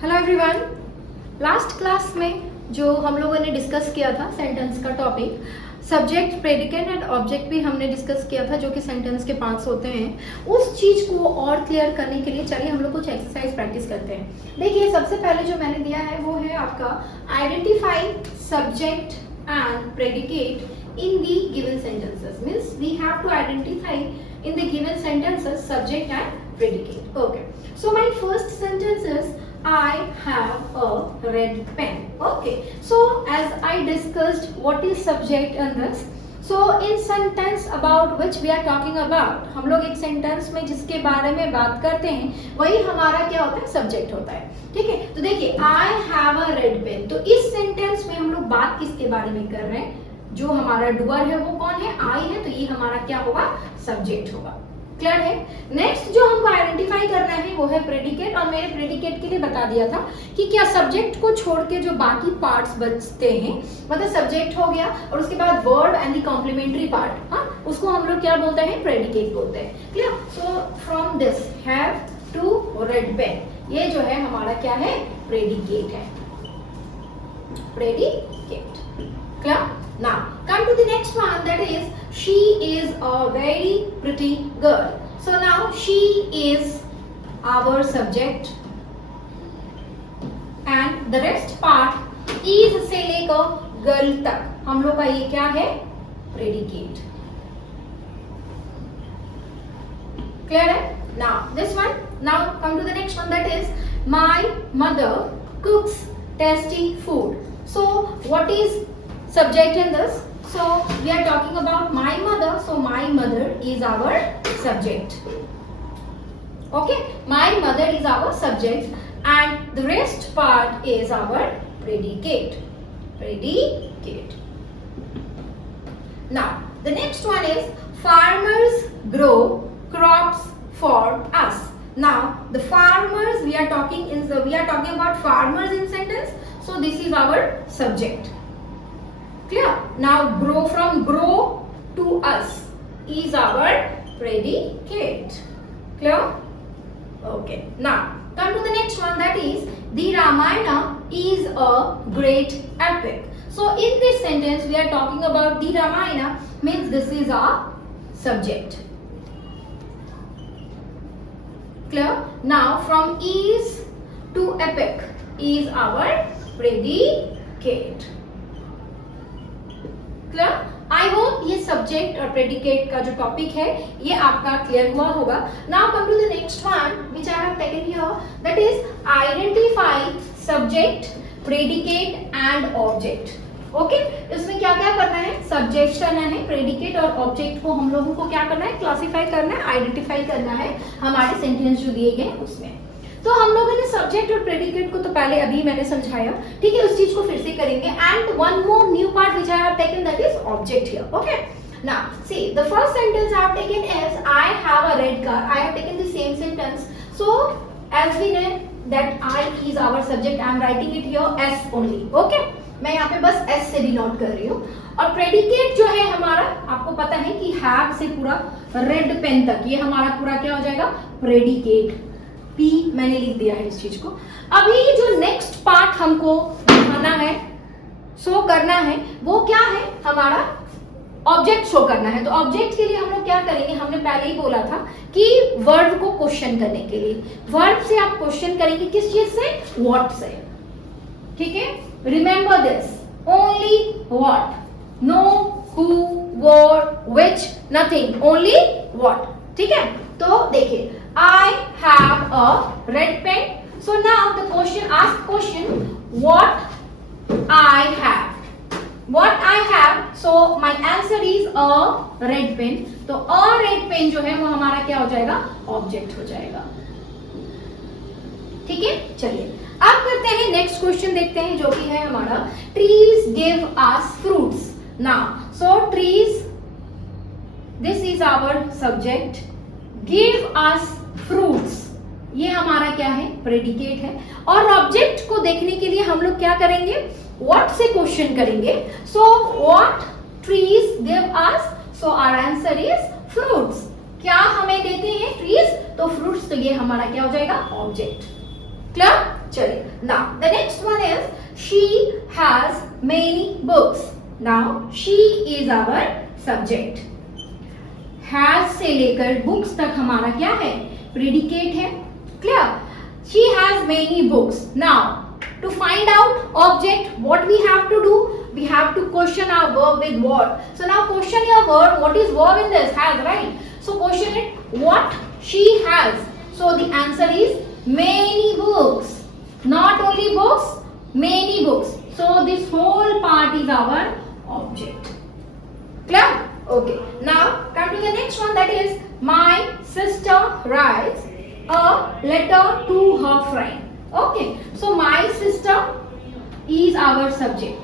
Hello everyone. Last class में जो हम लोगों ने डिस्कस किया था सेंटेंस का topic, subject, predicate and object भी हमने डिस्कस किया था, जो कि सेंटेंस के पार्ट्स होते हैं। उस चीज को और क्लियर करने के लिए चलिए हम लोग कुछ एक्सरसाइज प्रैक्टिस करते हैं। देखिए, सबसे पहले जो मैंने दिया है वो है आपका identify subject and predicate in the given sentences. Means we have to identify in the given sentences subject and predicate. Okay, so my first sentence is I have a red pen. Okay, so as I discussed what is subject in this, so in sentence about which we are talking about, हम लोग एक sentence में जिसके बारे में बात करते हैं वही हमारा क्या होता है, subject होता है। ठीक है, तो देखिए I have a red pen, तो इस sentence में हम लोग बात किसके बारे में कर रहे हैं? जो हमारा डूअर है वो कौन है? आई है, तो ये हमारा क्या होगा? सब्जेक्ट होगा। क्लियर है? नेक्स्ट जो हमको आइडेंटिफाई करना है वो है प्रेडिकेट, और मैंने प्रेडिकेट के लिए बता दिया था कि क्या सब्जेक्ट को छोड़ के जो बाकी पार्ट्स बचते हैं, मतलब सब्जेक्ट हो गया और उसके बाद verb and the complementary part, हाँ, उसको हम लोग क्या बोलते हैं? प्रेडिकेट बोलते हैं। Clear? So from this have to red pen, ये जो है हमारा क्या है? प्रेडिकेट है। Predicate. Clear? Now come to the next one, that is she is a very pretty girl. So now she is our subject and the rest part is से लेकर girl तक हम लोग का ये क्या है? Predicate. Clear है? Now this one. Now come to the next one, that is my mother cooks tasty food. So what is subject in this? So we are talking about my mother, so my mother is our subject. Okay, my mother is our subject and the rest part is our predicate. Predicate. Now the next one is farmers grow crops for us. Now the farmers we are talking about farmers in sentence, so this is our subject. Clear? Now grow, from grow to us is our predicate. Clear? Okay. Now come to the next one, that is the Ramayana is a great epic. So in this sentence we are talking about the Ramayana, means this is our subject. Clear? Now from is to epic is our predicate. I hope ये subject और predicate का जो topic है ये आपका clear हुआ होगा। Now come to the next one which I have taken here, that is identify subject, predicate and object. Okay, इसमें क्या क्या करना है? सब्जेक्ट करना है, प्रेडिकेट और ऑब्जेक्ट को हम लोगों को क्या करना है? क्लासिफाई करना है, आइडेंटिफाई करना है हमारे सेंटेंस जो दिए गए उसमें। तो हम लोगों ने सब्जेक्ट और प्रेडिकेट को तो पहले अभी मैंने समझाया, ठीक है, उस चीज को फिर से करेंगे। And one more new part which I have taken, that is object here. Okay, now see the first sentence I have taken is I have a red car. I have taken the same sentence, so as we know that I is our subject, I am writing it here as only. Okay, मैं यहाँ पे बस एस से डिनोट कर रही हूँ। और प्रेडिकेट जो है हमारा, आपको पता है कि हैव से पूरा रेड पेन तक, ये हमारा पूरा क्या हो जाएगा? प्रेडिकेट। P मैंने लिख दिया है इस चीज को। अभी जो नेक्स्ट पार्ट हमको दिखाना है, शो करना है, वो क्या है? हमारा ऑब्जेक्ट शो करना है। तो ऑब्जेक्ट के लिए हम लोग क्या करेंगे? हमने पहले ही बोला था कि वर्ब को क्वेश्चन करने के लिए, वर्ब से आप क्वेश्चन करेंगे किस चीज से? व्हाट से। ठीक है, remember this, only what, know who, what, which, nothing, only what. ठीक है, तो देखिए I have a red pen. So now the question, ask question, what I have. What I have. So my answer is a red pen. तो a red pen जो है वो हमारा क्या हो जाएगा? ऑब्जेक्ट हो जाएगा। ठीक है, चलिए अब करते हैं नेक्स्ट क्वेश्चन, देखते हैं जो कि है हमारा trees give us fruits. Now so trees, this is our subject, give us fruits, ये हमारा क्या है? प्रेडिकेट है। और ऑब्जेक्ट को देखने के लिए हम लोग क्या करेंगे? व्हाट से क्वेश्चन करेंगे। So what trees give us, so our answer is fruits. क्या हमें देते हैं? ट्रीज, तो फ्रूट्स, तो ये हमारा क्या हो जाएगा? ऑब्जेक्ट। क्लियर? चलिए, now the next one is she has many books. Now she is our subject. Has से लेकर बुक्स तक हमारा क्या है, प्रेडिकेट है. Clear. She has many books. Now to find out object, what we have to do, we have to question our verb with what. So now question your verb. What is verb in this? Has, right? So question it, what she has. So the answer is many books. Not only books, many books. So this whole part is our object. Clear? Okay. Now come to the next one, that is my sister writes a letter to her friend. Okay, so my sister is our subject.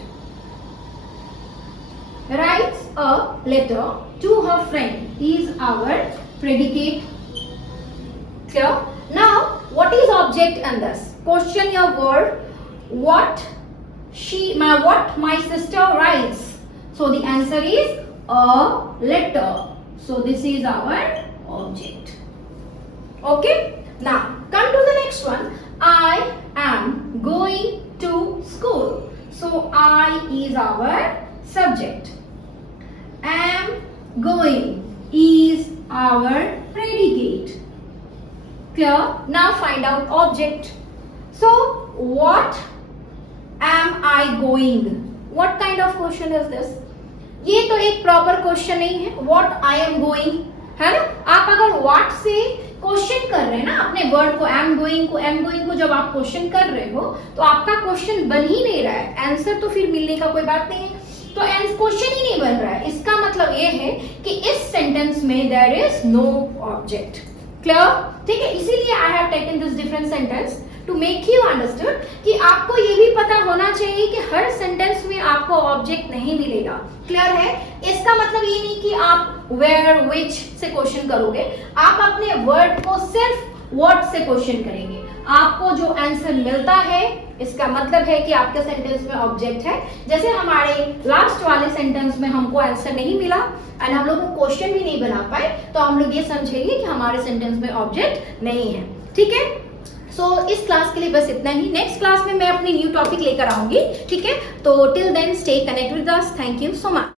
Writes a letter to her friend is our predicate. Clear? Now, what is object in this? Question your word. What my sister writes. So the answer is a letter. So this is our object. Okay. Now come to the next one. I am going to school. So I is our subject. Am going is our predicate. Clear? Now find out object. So what am I going? What kind of question is this? ये तो एक proper question नहीं है. What I am going है ना. आप अगर what से क्वेश्चन कर रहे हैं ना अपने वर्ड को, एम गोइंग को जब आप क्वेश्चन कर रहे हो तो आपका क्वेश्चन बन ही नहीं रहा है. आंसर तो फिर मिलने का कोई बात नहीं है, तो क्वेश्चन ही नहीं बन रहा है. इसका मतलब ये है कि इस सेंटेंस में there is no object. Clear? ठीक है. इसीलिए I have taken this different sentence to make you understood कि आपको ये भी पता होना चाहिए कि हर सेंटेंस में आपको ऑब्जेक्ट नहीं मिलेगा. क्लियर है? इसका मतलब ये नहीं कि आप वेयर विच से क्वेश्चन करोगे. आप अपने वर्ड को सिर्फ व्हाट से क्वेश्चन करेंगे. आपको जो आंसर मिलता है इसका मतलब है कि आपके सेंटेंस में ऑब्जेक्ट है. जैसे हमारे लास्ट वाले सेंटेंस में हमको आंसर नहीं मिला एंड हम लोग क्वेश्चन भी नहीं बना पाए, तो हम लोग ये समझेंगे कि हमारे सेंटेंस में ऑब्जेक्ट नहीं है. ठीक है. सो इस क्लास के लिए बस इतना ही. नेक्स्ट क्लास में मैं अपनी न्यू टॉपिक लेकर आऊंगी. ठीक है. तो till then stay connect with us. Thank you so much.